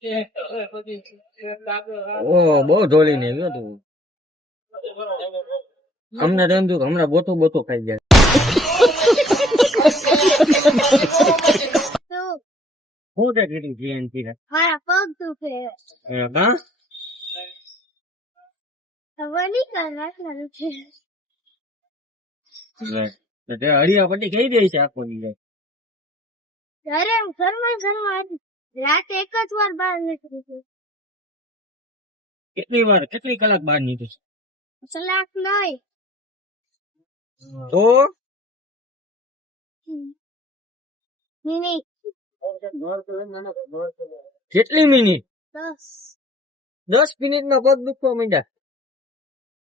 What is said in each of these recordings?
ઓ બહુ ઢોલી ને ગયો તું. અમને તો એમ થયું કે હમણાં બોતું બોતું ખાઈ જાય. શું છે કીધું જીએનસી ને? મારા પગ દુખે. કા વળી કરવાનું છે. હળિયા પટ્ટી કઈ દે છે આખો દી? અરે ઘરમાં રાતે એક જ વાર બહાર નીકળી છું. કેટલી વાર કેટલી કલાક બહાર નીકળી? કલાક નહીં તો મિનિટ. કેટલી મિનિટ? 10. 10 મિનિટમાં પગ દુખવા માંડ્યા.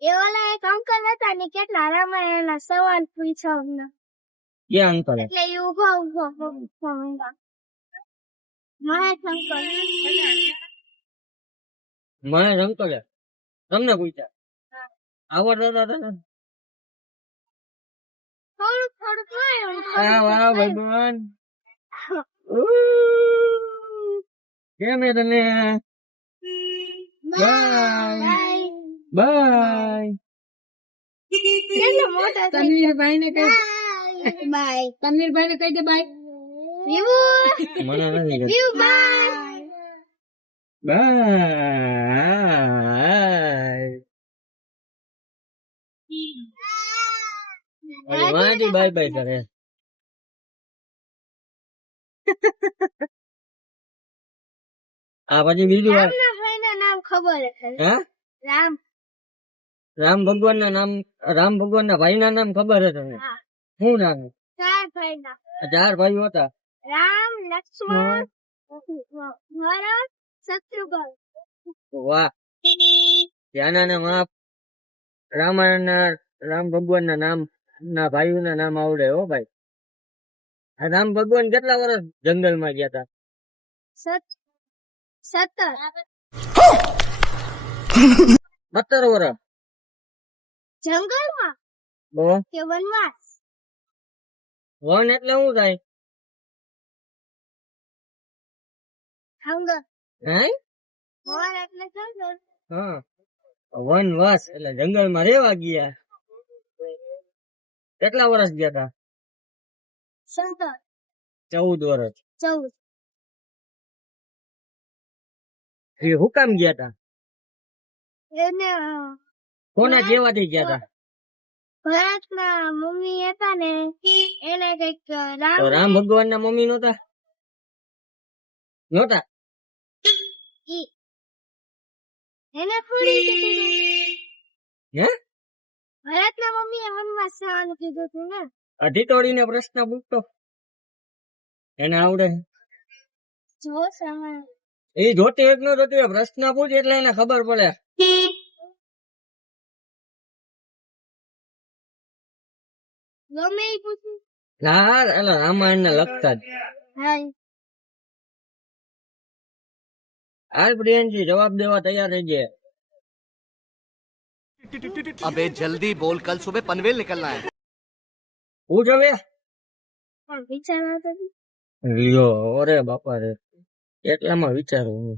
એ ઓલા એક અંકલ હતા ને કેટલા રામાયણના સવાલ પૂછ્યા અમને. ક્યાં અંકલ? એટલે એ ઉભા પૂછવા માંડ્યા. મહેશ અંકલ. મહેશ અંકલે તમને પૂછ્યા? આવડતા હતા તને? થોડુંક હોય. વાહ ભગવાન. કેમ હે તને? Bye bye. તનવીરભાઈ ને કઈ બાય. તનવીરભાઈ ને કઈ દે બાય. મને નથી બાય વાંચી બાય બાય કરે. આ પછી બીજું રામના નામ ખબર છે. હે? રામ. રામ ભગવાન ના નામ, રામ ભગવાન ના ભાઈ ના નામ ખબર છે તને? શું નામ? 4 ભાઈના. 4 ભાઈઓ હતા. રામ, લક્ષ્મણ, ભરત, શત્રુઘ્ન. વાહ. ત્યાંના નામ આપ રામાયણ ના રામ ભગવાન ના નામ ના ભાઈઓ ના નામ આવડે હો ભાઈ. આ રામ ભગવાન કેટલા વર્ષ જંગલ માં ગયા હતા? 17 વર્ષ જંગલમાં કે વનવાસ? વન એટલે શું થાય? જંગલ. હે? વન એટલે જંગલ. હા, વનવાસ એટલે જંગલ માં રેવા ગયા. કેટલા વર્ષ ગયા હતા? 14 વર્ષ. 14. એ હું કામ ગયા હતા? એને કોના જેવાથી ગયા હતા? ભરતના મમ્મી હતા ને એને કઈક તો રામ ભગવાન ના મમ્મી નહોતા? એને થોડી કીધું. હે? ભરતના મમ્મીએ વનવાસ જવાનું કીધું હતું ને. અઢીતોડીને પ્રશ્ન પૂછતો એને આવડે? જો સમય એ જોતી એક નો જોતી પ્રશ્ન પૂછ એટલે એને ખબર પડે. ગમે એ પૂછ્યું. હા એટલે રામાયણ ને લખતા જ. હાલ પ્રિયંશી જવાબ દેવા તૈયાર રહી જાય. अबे जल्दी बोल, कल सुबह पनवेल निकलना है. પૂછ હવે. પણ વિચારવા લ્યો અરે બાપા રે, એટલામાં વિચારું હું.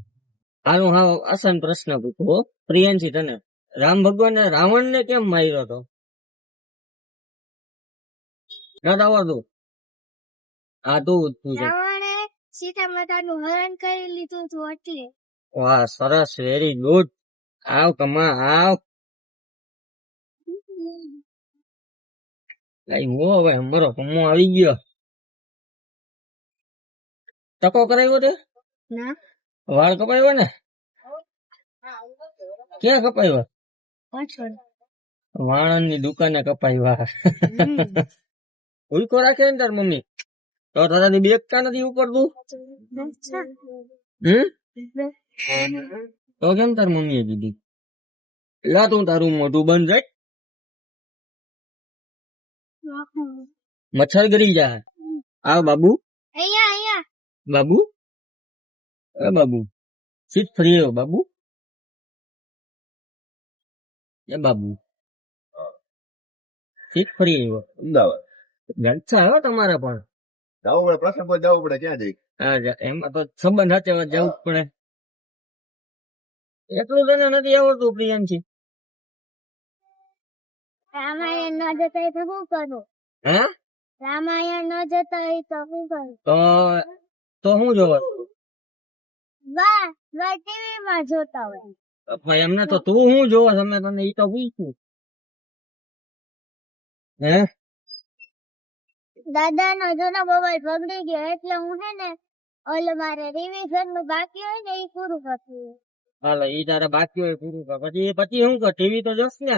હાલું હા આસાન પ્રશ્ન પૂછું પ્રિયંશી તને. રામ ભગવાન રાવણ ને કેમ માર્યો હતો? નથી આવડતું? હા તું પૂછે. રાવણે સીતા માતાનું હરણ કરી લીધું હતું એટલે. વાહ સરસ, વેરી ગુડ. આવ કમા આવ. કઈ મો હવે અમારો કમો આવી ગયો. ટકો કરાવ્યો તે? ના. વાળ કપાયો ને? ક્યાં કપાયો? વાણંદ ની દુકાને કપાવ્યા. ઉલકો રાખે ને તાર મમ્મી તો તારાથી બેગતા નથી ઉપડતું? તો કેમ તાર મમ્મીએ કીધી? લા તું તારું મોઢું બંધ રાખ, મચ્છર ગરી જાય. આવ બાબુ. અહીંયા બાબુ એ બાબુ સીટ ફરી આવ્યો બાબુ. એ બાબુ સીટ ફરી આવ્યો. અમદાવાદ જલસા આવ્યો તમારે પણ. જવું પડે પ્રસંગ પર જવું પડે. ક્યાં જઈ? હા એમાં તો સંબંધ સાચવવા જવું જ પડે. એટલું તને નથી આવડતું પ્રિયાંશી? રામાયણ ન જતા હોય તો શું કરું? હે? રામાયણ ન જતા હોય તો શું કરું? તો શું જોવે? બા ટીવી માં જોતા હોય. ભાઈ એમને તો તું શું જોવે તમે તને ઈ તો પૂછ્યું. હે? દાદા નો જૂનો મોબાઈલ બગડી ગયો એટલે હું હે ને મારે રિવિઝન નું બાકી હોય ને એ પૂરું કરતી. હાલો ઈ તારે બાકી હોય પૂરું કર. પછી શું કર? ટીવી તો જોશ ને?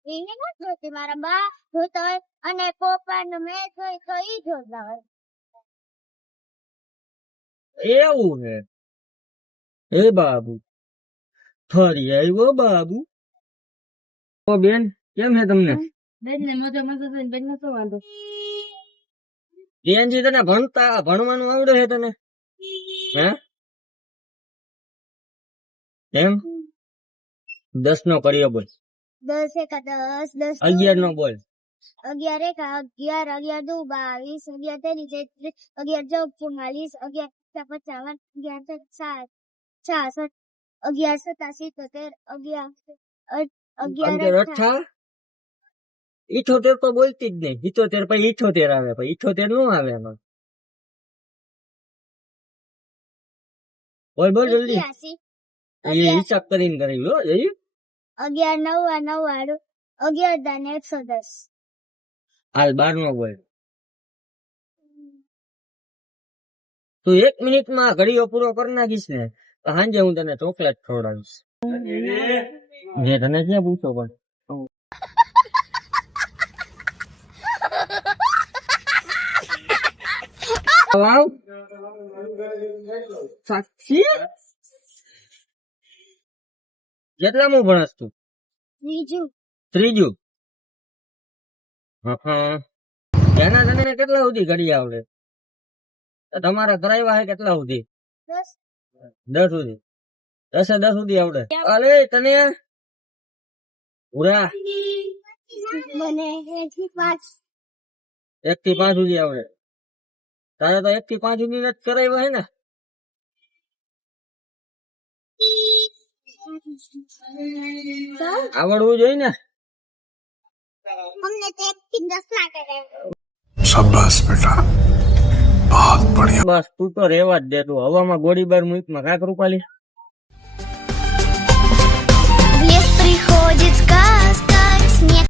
ટીવી નથી જોતી, મારા બા જોતા હોય અને પપ્પા નો મેચ હોય તો ઈ જોતા હોય. એવું હે? એ બાબુ ફરી આવ્યો બાબુ. ઓ બેન કેમ છે તમને? બેન ને મજા મજા થઈને બેન ને શું વાંધો? પ્રિયાંશી તને ભણવાનું આવડે છે તને? હે? એમ 10 નો કર્યો બોલ. 10 એકા 10, 10 11 નો બોલ. 11 એકા 11, 11 દુ 22, 11 તેરી 33, 11 ચોક 44, 11 55, 11 7 66, 11 77, 11 18 78 તો બોલતી જ નહીં. 78 પછી 78 આવે, પછી 78 નો આવે એમાં. બોલ બોલ જલ્દી. 83, એ હિસાબ કરીને કરી લો. જોયું? 11 99, 11 દાને 110. હાલ 12 નો બોલ. તું 1 મિનિટમાં ઘડીઓ પૂરો કરી નાખીશ ને તો સાંજે હું તને ચોકલેટ ખવડાવીશ. મેં તને ક્યાં પૂછો પણ. વાવ સાક્ષી કેટલામું ભણસ તું? ત્રીજું. એના તને કેટલા સુધી ઘડી આવડે? તમારા કરાવ્યા હે કેટલા સુધી? 10 સુધી. 10 સુધી આવડે. અલે તને ઉરા મને 1 થી 5. 1 થી 5 સુધી આવડે. તારે તો 1 થી 5 સુધી જ કરાવ્યા હે ને? આવડવું જોઈએ ને? અમને તો 1 થી 10 ના કરે. शाबाश बेटा बहुत बढ़िया। બસ તું તો રેવા જ દે. તું હવામાં ગોળીબાર મૂકમાં કાક રૂપાલી. В лес приходит сказка, снег